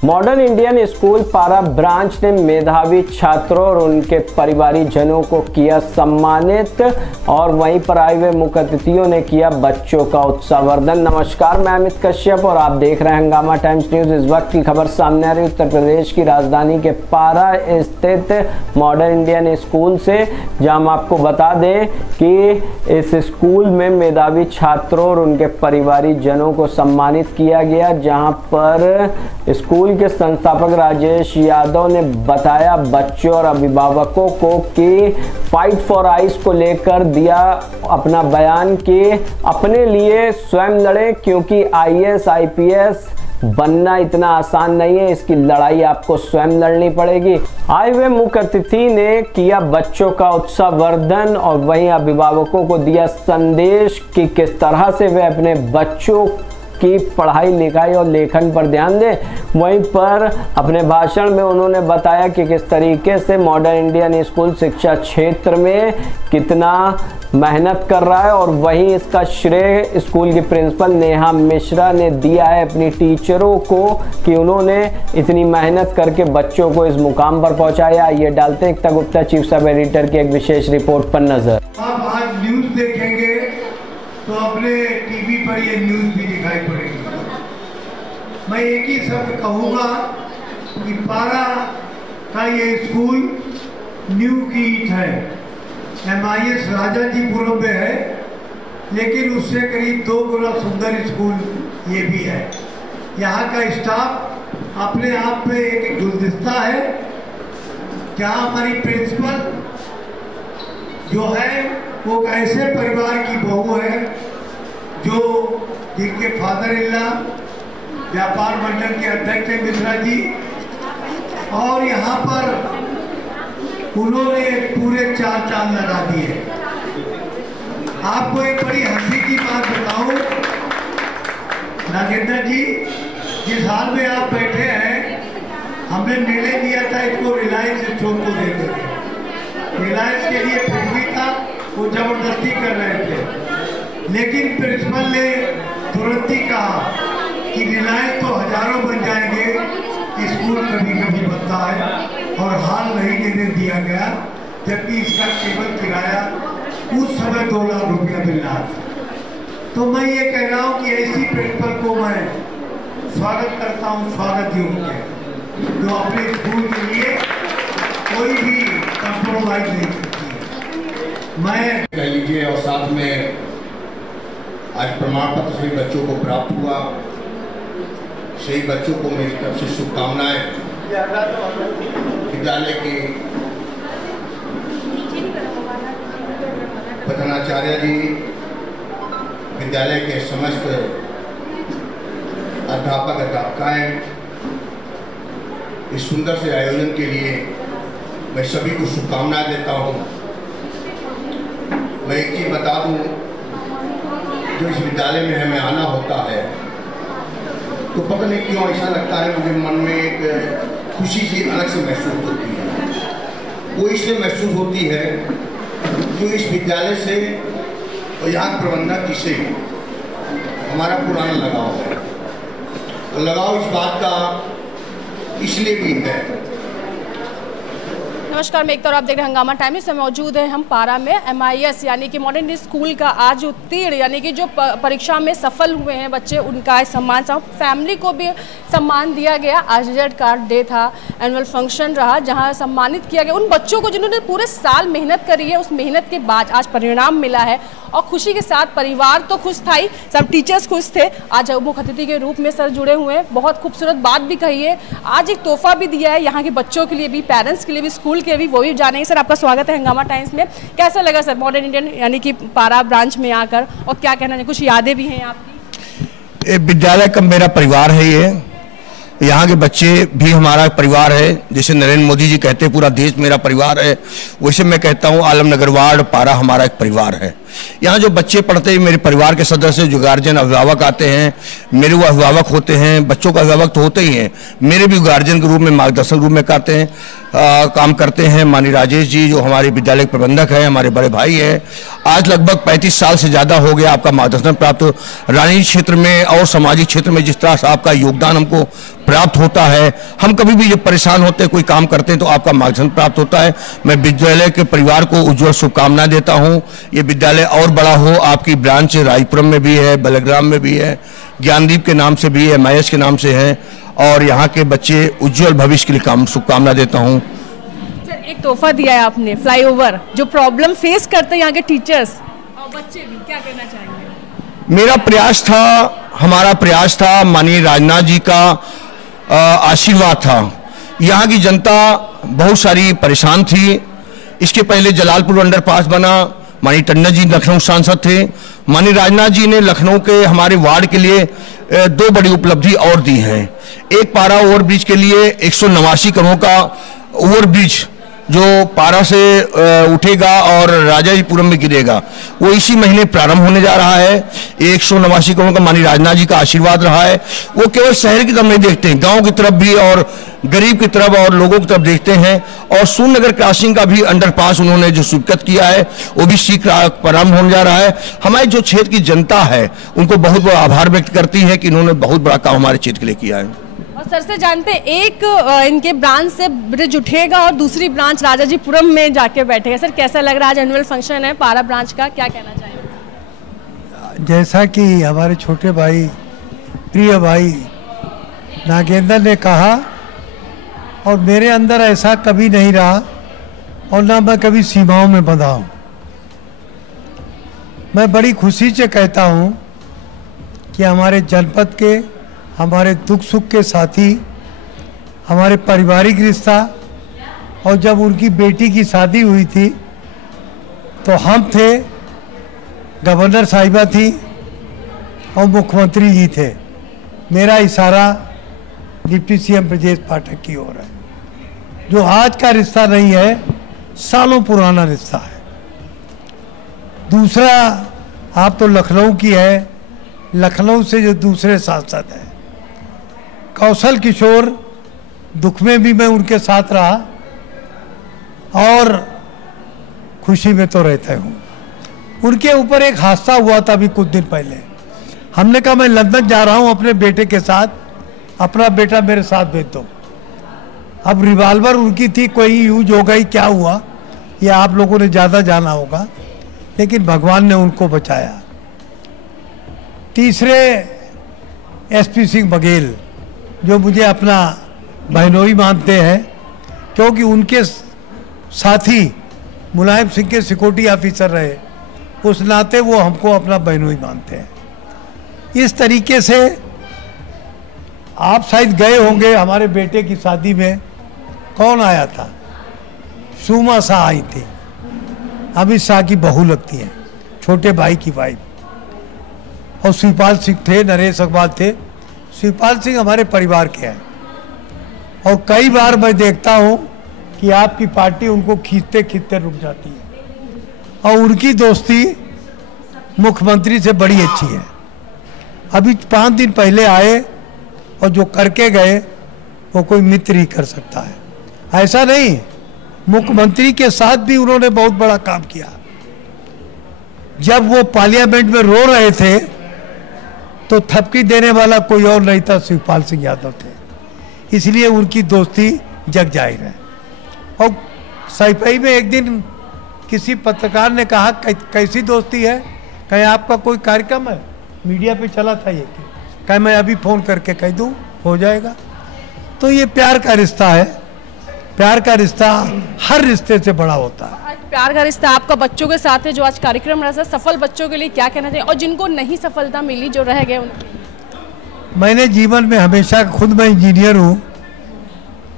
Modern Indian school पारा branch ने मेधावी छात्रों और उनके परिवारीजनों को किया सम्मानित और वहीं पर आए हुए मुख्य अतिथियों ने किया बच्चों का उत्साहवर्धन। नमस्कार, मैं अमित कश्यप और आप देख रहे हैं हंगामा टाइम्स न्यूज। इस वक्त की खबर सामने आ रही उत्तर प्रदेश की राजधानी के पारा स्थित मॉडर्न इंडियन स्कूल से, जहां हम आपको बता दें कि इस स्कूल में मेधावी छात्रों और उनके परिवारीजनों को सम्मानित किया गया, जहां पर स्कूल के संस्थापक राजेश यादव ने बताया बच्चों और अभिभावकों को कि फाइट फॉर आइज को लेकर दिया अपना बयान कि अपने लिए स्वयं लड़ें, क्योंकि आईएएस आईपीएस बनना इतना आसान नहीं है, इसकी लड़ाई आपको स्वयं लड़नी पड़ेगी। आए हुए मुख्य अतिथि ने किया बच्चों का उत्साहवर्धन और वहीं अभिभावकों को दिया संदेश कि किस तरह से वे अपने बच्चों की पढ़ाई लिखाई और लेखन पर ध्यान दें। वहीं पर अपने भाषण में उन्होंने बताया कि किस तरीके से मॉडर्न इंडियन स्कूल शिक्षा क्षेत्र में कितना मेहनत कर रहा है, और वहीं इसका श्रेय स्कूल की प्रिंसिपल नेहा मिश्रा ने दिया है अपनी टीचरों को कि उन्होंने इतनी मेहनत करके बच्चों को इस मुकाम पर पहुंचाया। ये डालते हैं एकता गुप्ता चीफ सब एडिटर की एक विशेष रिपोर्ट पर नजर। आप आज न्यूज देखेंगे तो अपने टीवी पर ये न्यूज भी दिखाई पड़ेगी। मैं एक ही शब्द कहूँगा कि पारा का ये स्कूल न्यू की ईट है। MIS राजाजीपुरम में है, लेकिन उससे करीब 2 गुना सुंदर स्कूल ये भी है। यहाँ का स्टाफ अपने आप में एक गुलदस्ता है। जहाँ हमारी प्रिंसिपल जो है वो ऐसे परिवार की बहू है जो जिनके फादर इल्ला व्यापार मंडल के अध्यक्ष हैं मिश्रा जी, और यहाँ पर उन्होंने पूरे 4 चांद लगा दिए। आपको एक बड़ी हंसी की बात बताऊं, नागेंद्र जी, जिस हाल में आप बैठे हैं, हमने निर्णय लिया था इसको रिलायंस स्टोर को दे देंगे। रिलायंस के लिए फिर भी था, वो जबरदस्ती कर रहे थे, लेकिन प्रिंसिपल ने तुरंत ही कहा कि रिलायंस तो हजारों बन जाएंगे, स्कूल कभी कभी बनता है, और हाल नहीं देने दिया गया, जबकि इसका केवल किराया उस समय 2 लाख रुपया मिल रहा था। तो मैं ये कह रहा हूँ कि ऐसी प्रिंसिपल को मैं स्वागत करता हूँ, स्वागत योग्य है, जो अपने स्कूल के लिए कोई भी कंप्रोमाइज नहीं करती। मैं कह लीजिए, और साथ में आज प्रमाण पत्र सभी बच्चों को प्राप्त हुआ। सही बच्चों को मेरी तरफ से शुभकामनाएं। विद्यालय के प्रधानाचार्य जी, विद्यालय के समस्त अध्यापक अध्यापिकाएं, इस सुंदर से आयोजन के लिए मैं सभी को शुभकामनाएं देता हूँ। मैं एक चीज़ बता दूँ, जो इस विद्यालय में हमें आना होता है तो पता नहीं क्यों ऐसा लगता है, मुझे मन में एक खुशी सी अलग से महसूस होती है। वो इसलिए महसूस होती है जो इस विद्यालय से और यहाँ प्रबंधक से हमारा पुराना लगाव है। तो लगाव इस बात का इसलिए भी है। नमस्कार, मैं एकता और आप देख रहे हैं हंगामा टाइम्स में मौजूद है हम पारा में। MIS यानी कि मॉडर्न इंडियन स्कूल का आज उत्तीर्ण यानी कि जो परीक्षा में सफल हुए हैं बच्चे, उनका सम्मान, फैमिली को भी सम्मान दिया गया। आज रिजल्ट कार्ड डे था, एनुअल फंक्शन रहा, जहां सम्मानित किया गया उन बच्चों को जिन्होंने पूरे साल मेहनत करी है। उस मेहनत के बाद आज परिणाम मिला है, और खुशी के साथ परिवार तो खुश था ही, सब टीचर्स खुश थे। आज मुख्य अतिथि के रूप में सर जुड़े हुए हैं, बहुत खूबसूरत बात भी कही है। आज एक तोहफा भी दिया है यहाँ के बच्चों के लिए भी, पेरेंट्स के लिए भी, स्कूल के भी, वो भी जानेंगे। सर, आपका स्वागत है हंगामा टाइम्स में। कैसा लगा सर मॉडर्न इंडियन यानी कि पारा ब्रांच में आकर, और क्या कहना है, कुछ यादें भी हैं आपकी? विद्यालय का मेरा परिवार है, ये यहाँ के बच्चे भी हमारा परिवार है। जैसे नरेंद्र मोदी जी कहते हैं पूरा देश मेरा परिवार है, वैसे मैं कहता हूँ आलमनगर वार्ड पारा हमारा एक परिवार है। यहाँ जो बच्चे पढ़ते हैं, मेरे परिवार के सदस्य जो गार्जियन अभिभावक आते हैं, मेरे वो अभिभावक होते हैं, बच्चों का अभिभावक तो होते ही हैं, मेरे भी गार्जियन के रूप में, मार्गदर्शक रूप में काम करते हैं माननीय राजेश जी, जो हमारे विद्यालय के प्रबंधक हैं, हमारे बड़े भाई हैं। आज लगभग 35 साल से ज़्यादा हो गया आपका मार्गदर्शन प्राप्त राजनीतिक क्षेत्र में और सामाजिक क्षेत्र में जिस तरह से आपका योगदान हमको प्राप्त होता है। हम कभी भी जब परेशान होते हैं, कोई काम करते हैं, तो आपका मार्गदर्शन प्राप्त होता है। मैं विद्यालय के परिवार को उज्ज्वल शुभकामनाएं देता हूँ। ये विद्यालय और बड़ा हो। आपकी ब्रांच रायपुरम में भी है, बलग्राम में भी है, ज्ञानदीप के नाम से भी है, MIS के नाम से है, और यहाँ के बच्चे उज्जवल भविष्य के लिए शुभकामना देता हूँ। सर, एक तोहफा दिया है आपने, फ्लाईओवर, जो प्रॉब्लम फेस करते हैं यहाँ के टीचर्स और बच्चे भी, क्या कहना चाहेंगे? मेरा प्रयास था, हमारा प्रयास था, माननीय राजनाथ जी का आशीर्वाद था। यहाँ की जनता बहुत सारी परेशान थी। इसके पहले जलालपुर अंडरपास बना, माननीय टंडन जी लखनऊ सांसद थे। माननीय राजनाथ जी ने लखनऊ के हमारे वार्ड के लिए 2 बड़ी उपलब्धि और दी हैं। एक पारा ओवरब्रिज के लिए 189 करोड़ का ओवरब्रिज जो पारा से उठेगा और राजाजीपुरम में गिरेगा, वो इसी महीने प्रारंभ होने जा रहा है। 189 करोड़ का माननीय राजनाथ जी का आशीर्वाद रहा है। वो केवल शहर की तरफ नहीं देखते हैं, गांव की तरफ भी और गरीब की तरफ और लोगों की तरफ देखते हैं। और सूर्यनगर क्रॉसिंग का भी अंडरपास उन्होंने जो स्वीकृत किया है, वो भी शीघ्र प्रारंभ होने जा रहा है। हमारे जो क्षेत्र की जनता है, उनको बहुत बड़ा आभार व्यक्त करती है कि इन्होंने बहुत बड़ा काम हमारे क्षेत्र के लिए किया है। और सर से जानते हैं, एक इनके ब्रांच से ब्रिज उठेगा और दूसरी ब्रांच राजाजीपुरम में जाके बैठेगा। सर, कैसा लग रहा है? आज एनुअल फंक्शन है पारा ब्रांच का, क्या कहना चाहेंगे? जैसा कि हमारे छोटे भाई, प्रिय भाई नागेंद्र ने कहा, और मेरे अंदर ऐसा कभी नहीं रहा और ना मैं कभी सीमाओं में बंधा हूँ। मैं बड़ी खुशी से कहता हूँ कि हमारे जनपद के, हमारे दुख सुख के साथी, हमारे पारिवारिक रिश्ता, और जब उनकी बेटी की शादी हुई थी तो हम थे, गवर्नर साहिबा थी और मुख्यमंत्री जी थे। मेरा इशारा डिप्टी CM ब्रजेश पाठक की ओर है। जो आज का रिश्ता नहीं है, सालों पुराना रिश्ता है। दूसरा, आप तो लखनऊ की है, लखनऊ से जो दूसरे सांसद हैं कौशल किशोर, दुख में भी मैं उनके साथ रहा और खुशी में तो रहता हूँ। उनके ऊपर एक हादसा हुआ था अभी कुछ दिन पहले। हमने कहा मैं लंदन जा रहा हूँ अपने बेटे के साथ, अपना बेटा मेरे साथ भेज दो। अब रिवॉल्वर उनकी थी, कोई यूज हो गई, क्या हुआ ये आप लोगों ने ज़्यादा जाना होगा, लेकिन भगवान ने उनको बचाया। तीसरे SP सिंह बघेल, जो मुझे अपना बहनोई मानते हैं, क्योंकि उनके साथी मुलायम सिंह के सिक्योरिटी ऑफिसर रहे, उस नाते वो हमको अपना बहनोई मानते हैं। इस तरीके से आप शायद गए होंगे हमारे बेटे की शादी में। कौन आया था? सुमा शाह आई थी, अमित शाह की बहू लगती है, छोटे भाई की वाइफ। और शिवपाल सिंह थे, नरेश अग्रवाल थे। शिवपाल सिंह हमारे परिवार के हैं और कई बार मैं देखता हूं कि आपकी पार्टी उनको खींचते खींचते रुक जाती है, और उनकी दोस्ती मुख्यमंत्री से बड़ी अच्छी है। अभी 5 दिन पहले आए और जो करके गए वो कोई मित्र ही कर सकता है, ऐसा नहीं। मुख्यमंत्री के साथ भी उन्होंने बहुत बड़ा काम किया। जब वो पार्लियामेंट में रो रहे थे तो थपकी देने वाला कोई और नहीं था, शिवपाल सिंह यादव थे। इसलिए उनकी दोस्ती जग जाहिर है। और सैफई में एक दिन किसी पत्रकार ने कहा कैसी दोस्ती है? कहीं आपका कोई कार्यक्रम है? मीडिया पे चला था ये, कहीं मैं अभी फ़ोन करके कह दूँ, हो जाएगा। तो ये प्यार का रिश्ता है। प्यार का रिश्ता हर रिश्ते से बड़ा होता है। आज प्यार का रिश्ता आपका बच्चों के साथ है, जो आज कार्यक्रम रहा, सफल बच्चों के लिए क्या कहना चाहिए, और जिनको नहीं सफलता मिली, जो रह गए उनके? मैंने जीवन में हमेशा, खुद मैं इंजीनियर हूँ,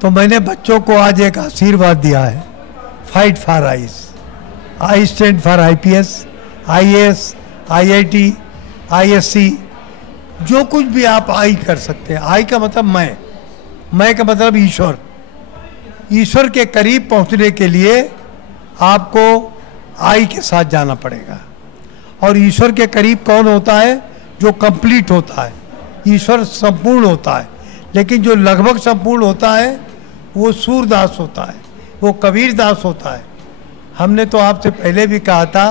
तो मैंने बच्चों को आज एक आशीर्वाद दिया है, fight for eyes. I stand for IPS, IAS, IIT, ISC, जो कुछ भी आप आई कर सकते हैं। आई का मतलब मैं का मतलब ईश्वर। ईश्वर के करीब पहुंचने के लिए आपको आई के साथ जाना पड़ेगा। और ईश्वर के करीब कौन होता है? जो कंप्लीट होता है। ईश्वर संपूर्ण होता है, लेकिन जो लगभग संपूर्ण होता है वो सूरदास होता है, वो कबीर दास होता है। हमने तो आपसे पहले भी कहा था,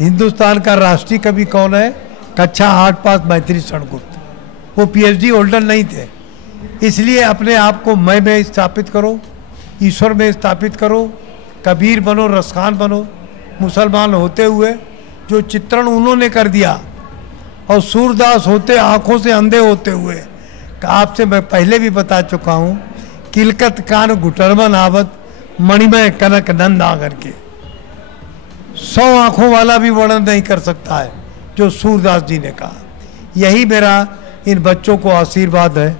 हिंदुस्तान का राष्ट्रीय कवि कौन है? कक्षा 8 पास मैत्री शरण गुप्त। वो PhD होल्डर नहीं थे। इसलिए अपने आप को मैं में स्थापित करो, ईश्वर में स्थापित करो, कबीर बनो, रसखान बनो। मुसलमान होते हुए जो चित्रण उन्होंने कर दिया, और सूरदास होते आंखों से अंधे होते हुए, आपसे मैं पहले भी बता चुका हूँ, किलकत कान घुटरमन आवत मणिमय कनक नंद आगर के 100 आंखों वाला भी वर्णन नहीं कर सकता है जो सूरदास जी ने कहा। यही मेरा इन बच्चों को आशीर्वाद है।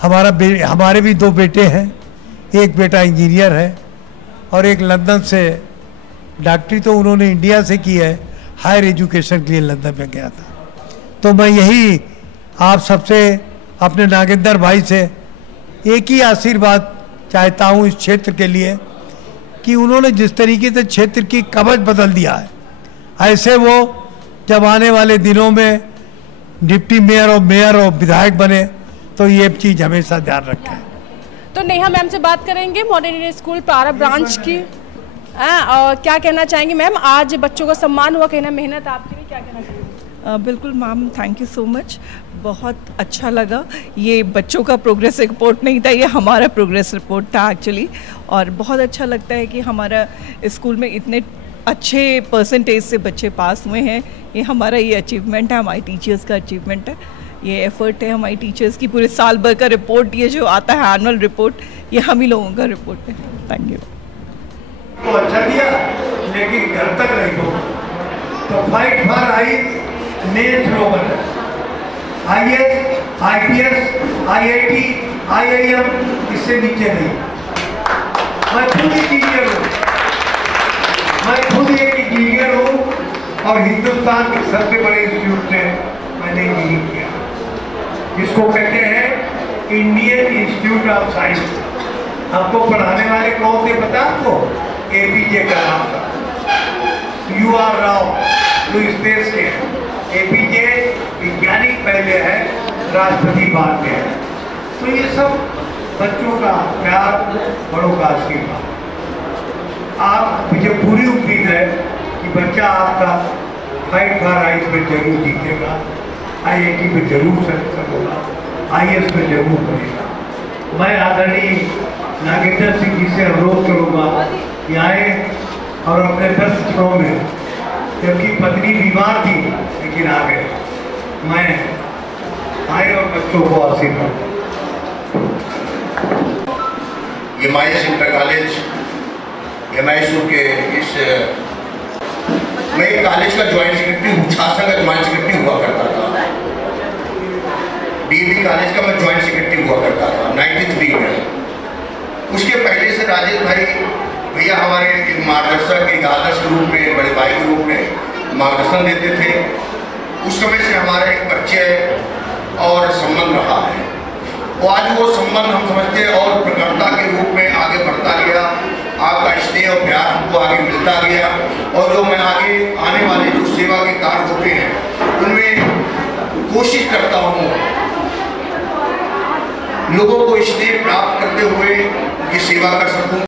हमारे भी 2 बेटे हैं, एक बेटा इंजीनियर है और एक लंदन से, डॉक्टरी तो उन्होंने इंडिया से की है, हायर एजुकेशन के लिए लंदन में गया था। तो मैं यही आप सबसे, अपने नागेंद्र भाई से एक ही आशीर्वाद चाहता हूँ इस क्षेत्र के लिए, कि उन्होंने जिस तरीके से क्षेत्र की कवच बदल दिया है, ऐसे वो जब आने वाले दिनों में डिप्टी मेयर और विधायक बने तो ये चीज़ हमेशा ध्यान रखें। तो नेहा मैम से बात करेंगे, मॉडर्न इंडियन स्कूल पारा ब्रांच की। और क्या कहना चाहेंगी मैम? आज बच्चों का सम्मान हुआ, कहना मेहनत आपकी भी, क्या कहना चाहेंगी? बिल्कुल ma'am, thank you so much. बहुत अच्छा लगा। ये बच्चों का प्रोग्रेस रिपोर्ट नहीं था, ये हमारा प्रोग्रेस रिपोर्ट था एक्चुअली। और बहुत अच्छा लगता है कि हमारा स्कूल में इतने अच्छे परसेंटेज से बच्चे पास हुए हैं। ये हमारा ये अचीवमेंट है, हमारे टीचर्स का अचीवमेंट है, ये एफर्ट है हमारी टीचर्स की। पूरे साल भर का रिपोर्ट ये जो आता है एनुअल रिपोर्ट, ये हम ही लोगों का रिपोर्ट है। Thank you. तो अच्छा दिया, लेकिन घर तक नहीं पहुंचा। तो fight for eyes main slogan है। IAS, IPS, IIT, IIM इससे नीचे नहीं। मैं खुद इंजीनियर हूँ, एक इंजीनियर हूँ और हिंदुस्तान के सबसे बड़े इंस्टीट्यूट से मैंने इंजीनियरिंग किया, जिसको कहते हैं इंडियन इंस्टीट्यूट ऑफ साइंस। हमको पढ़ाने वाले कौन थे पता आपको? APJ का नाम था। UR राव जो स्पेस के हैं। APJ वैज्ञानिक पहले है, राष्ट्रपति बाद में है। तो ये सब बच्चों का प्यार, बड़ों का आशीर्वाद। आप, मुझे पूरी उम्मीद है कि बच्चा आपका फाइट फॉर आईज में जरूर जीतेगा, IIT में जरूर सक्सेस होगा, IAS में जरूर बनेगा। मैं आदरणीय नागेंद्र सिंह जी से अनुरोध करूँगा कि आए और अपने 10 क्षणों में, जबकि पत्नी बीमार थी लेकिन आ गए, मैं आए और बच्चों को आशीर्वाद। ये माइस इंटर कॉलेज MISU के इस, मैं कॉलेज का ज्वाइंट सेक्रेटरी हूँ, छात्र का ज्वाइंट सेक्रेटरी हुआ करता था। DAV कॉलेज का मैं ज्वाइंट सेक्रेटरी हुआ करता था 93 में। उसके पहले से राजेश भाई भैया हमारे एक मार्गदर्शक, एक आदर्श के रूप में, बड़े भाई के रूप में मार्गदर्शन देते थे। उस समय से हमारा एक परिचय और संबंध रहा है। और आज वो संबंध हम समझते हैं और प्रकटता के रूप में आगे बढ़ता गया। आपका स्नेह और प्यार हमको आगे मिलता गया, और जो मैं आगे आने वाले जो सेवा के कार्य होते हैं उनमें कोशिश करता हूँ लोगों को स्नेह प्राप्त करते हुए उनकी सेवा कर सकूँ।